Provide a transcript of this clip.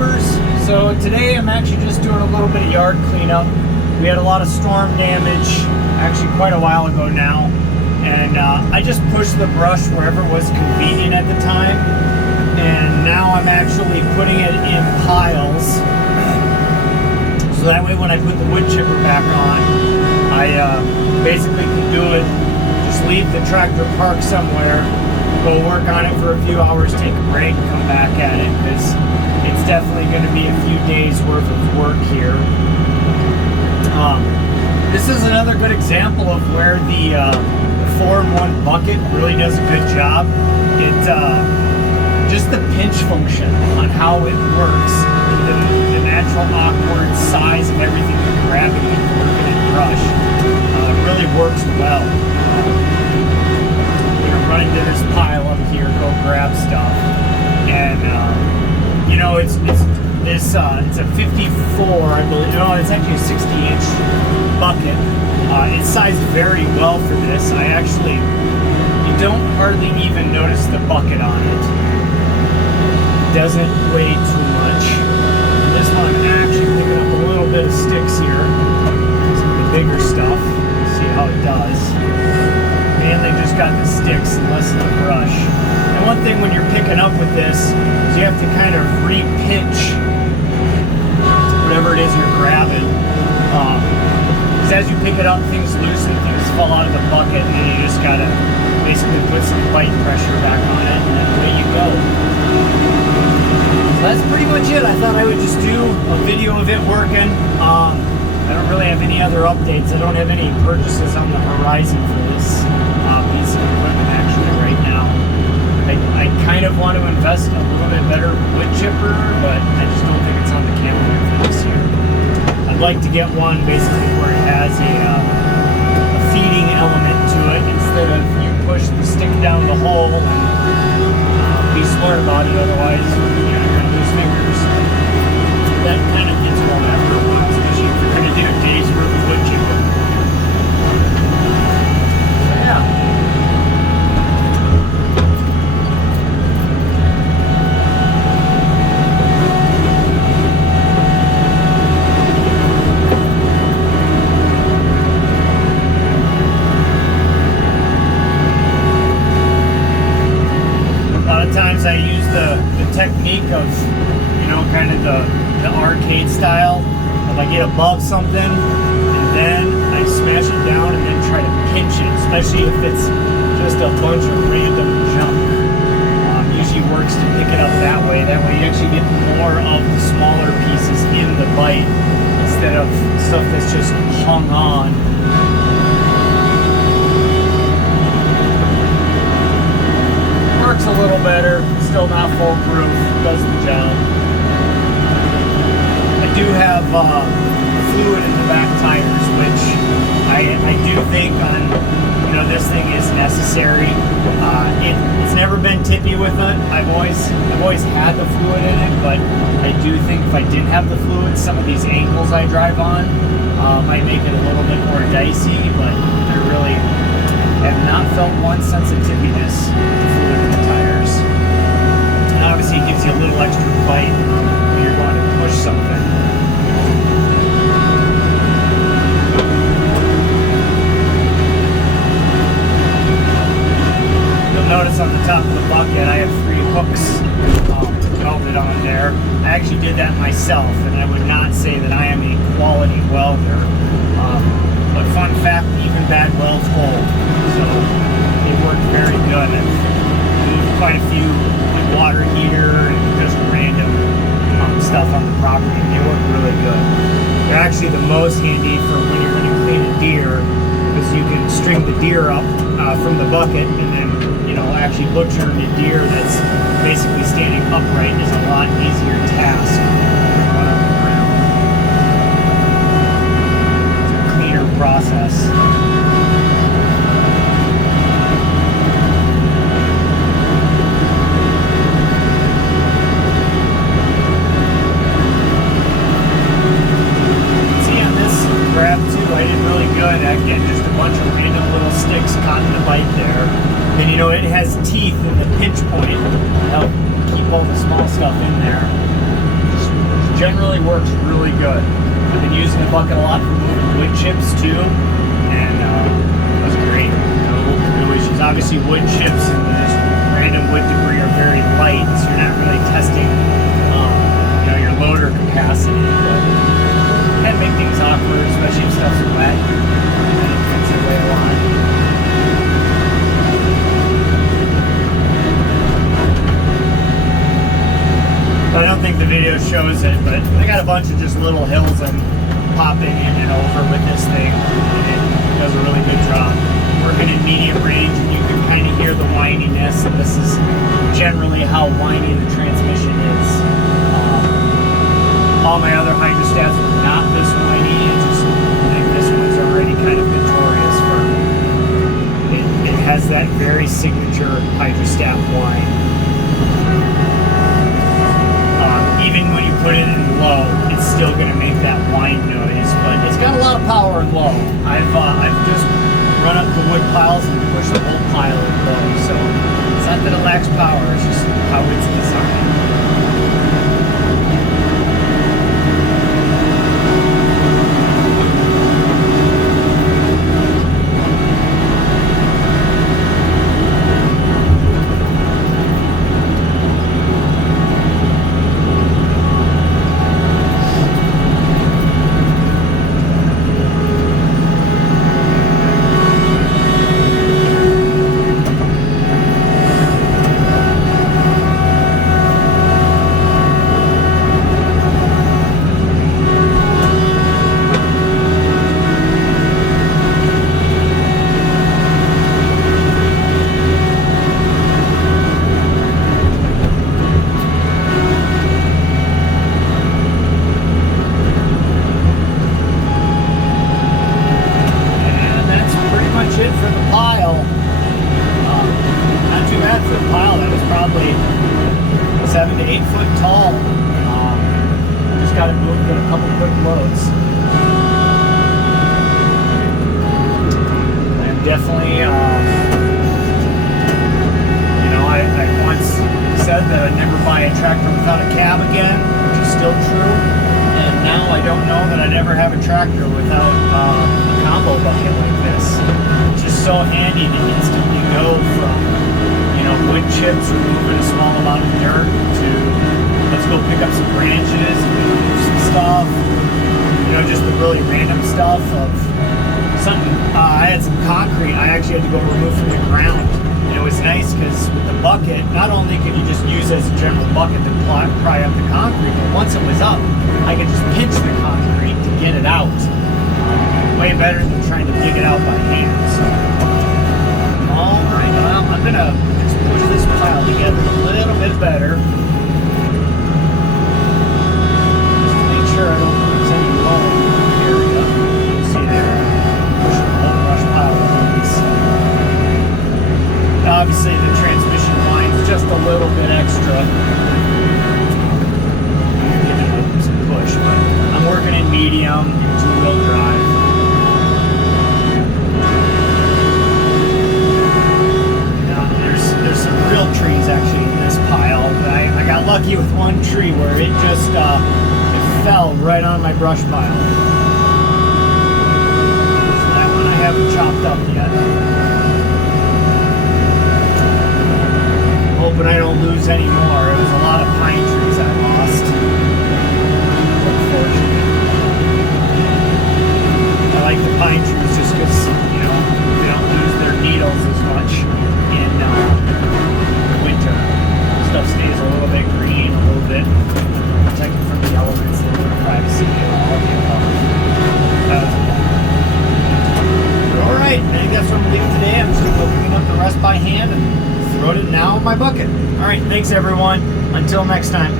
subscribers. So today I'm actually just doing a little bit of yard cleanup. We had a lot of storm damage actually quite a while ago now, and I just pushed the brush wherever was convenient at the time, and now I'm actually putting it in piles, so that way when I put the wood chipper back on, I basically can do it, just leave the tractor parked somewhere, go work on it for a few hours, take a break, come back at it, because it's definitely going to be a few days worth of work here. This is another good example of where the 4-in-1 bucket really does a good job. It just the pinch function on how it works, the natural awkward size of everything you're grabbing and working in brush really works well. We're gonna run into this pile up here, go grab stuff, and you know, it's a 54, I believe. No, it's actually a 60-inch bucket. It's sized very well for this. You don't hardly even notice the bucket on it. It doesn't weigh too much. This one I'm actually picking up a little bit of sticks here. Some of the bigger stuff. See how it does. Mainly just got the sticks and less of the brush. And one thing when you're picking up with this is you have to kind of re-pinch whatever it is you're grabbing. Because as you pick it up, things loosen, things fall out of the bucket, and then you just gotta basically put some bite pressure back on it, and then away you go. So that's pretty much it. I thought I would just do a video of it working. I don't really have any other updates. I don't have any purchases on the horizon for this piece of equipment actually right now. I kind of want to invest in a little bit better wood chipper, but I just don't think it's on the calendar for this year. I'd like to get one basically where it has a feeding element to it, instead of you push the stick down the hole and be smart about it, otherwise you're going to lose fingers. That kind of gets old after a while, especially if you're going to do a day's worth of wood chipper. So yeah. I use the technique of, you know, kind of the arcade style of I get above something and then I smash it down and then try to pinch it, especially if it's just a bunch of random junk. Usually works to pick it up that way. That way you actually get more of the smaller pieces in the bite instead of stuff that's just hung on. Works a little better, still not foolproof, does the job. I do have fluid in the back tires, which I do think on, you know, this thing is necessary. It's never been tippy with it. I've always had the fluid in it, but I do think if I didn't have the fluid, some of these angles I drive on might make it a little bit more dicey, but I really have not felt one sense of tippiness with the fluid in the tires. And obviously it gives you a little extra bite when you're going to push something. You'll notice on the top of the bucket I have 3 hooks welded on there. I actually did that myself, and I would not say that I am a quality welder. But fun fact, even bad welds hold, so it worked very good. I've moved quite a few, like water heater and just random stuff on the property, and they work really good. They're actually the most handy for when you're going to clean a deer, because you can string the deer up from the bucket, and then, you know, actually butchering a deer that's basically standing upright is a lot easier task. Process. See, on this grab too, I did really good at getting just a bunch of random little sticks caught in the bite there. And you know, it has teeth in the pinch point to help keep all the small stuff in there. Just generally works really good. I've been using the bucket a lot for moving wood chips too, and it was great. No issues. Obviously, wood chips and just random wood debris are very light, so you're not really testing, your loader capacity. But it can make things awkward, especially if stuff's wet. That's the way I want it. I don't think the video shows it, but I got a bunch of just little hills I'm popping in and over with this thing, and it does a really good job. Working in medium range, and you can kind of hear the whininess, and this is generally how whiny the transmission is. All my other hydrostats are not this whiny. It's just, I think this one's already kind of notorious for it has that very signature hydrostat whine. Even when you put it in low, it's still going to make that whine noise, but it's got a lot of power in low. I've just run up the wood piles and pushed the whole pile in low, so it's not that it lacks power, it's just how it's designed. Definitely, I once said that I'd never buy a tractor without a cab again, which is still true. And now I don't know that I'd ever have a tractor without a combo bucket like this. It's just so handy to instantly go from, wood chips or moving a small amount of dirt to let's go pick up some branches and move some stuff. Just the really random stuff of something. I had some concrete I actually had to go remove from the ground, and it was nice because with the bucket, not only could you just use it as a general bucket to pry up the concrete, but once it was up, I could just pinch the concrete to get it out. Way better than trying to dig it out by hand. So, all right, well, I'm gonna just push this pile together a little bit better. Just make sure I don't lose any bone area. See there. Obviously the transmission line's just a little bit extra. Giving it some push, but I'm working in medium, two-wheel drive. There's some real trees actually in this pile. I got lucky with one tree where it just it fell right on my brush pile. So that one I haven't chopped up yet. Hoping I don't lose any more. It was a lot of pine trees I lost. Unfortunately. I like the pine trees just because, they don't lose their needles as much in winter. Stuff stays a little bit green, a little bit protected from the elements, a little bit of privacy, all of the above. Alright, I think that's what I'm leaving today. I'm just going to go clean up the rest by hand and throw it now in my bucket. Alright, thanks everyone. Until next time.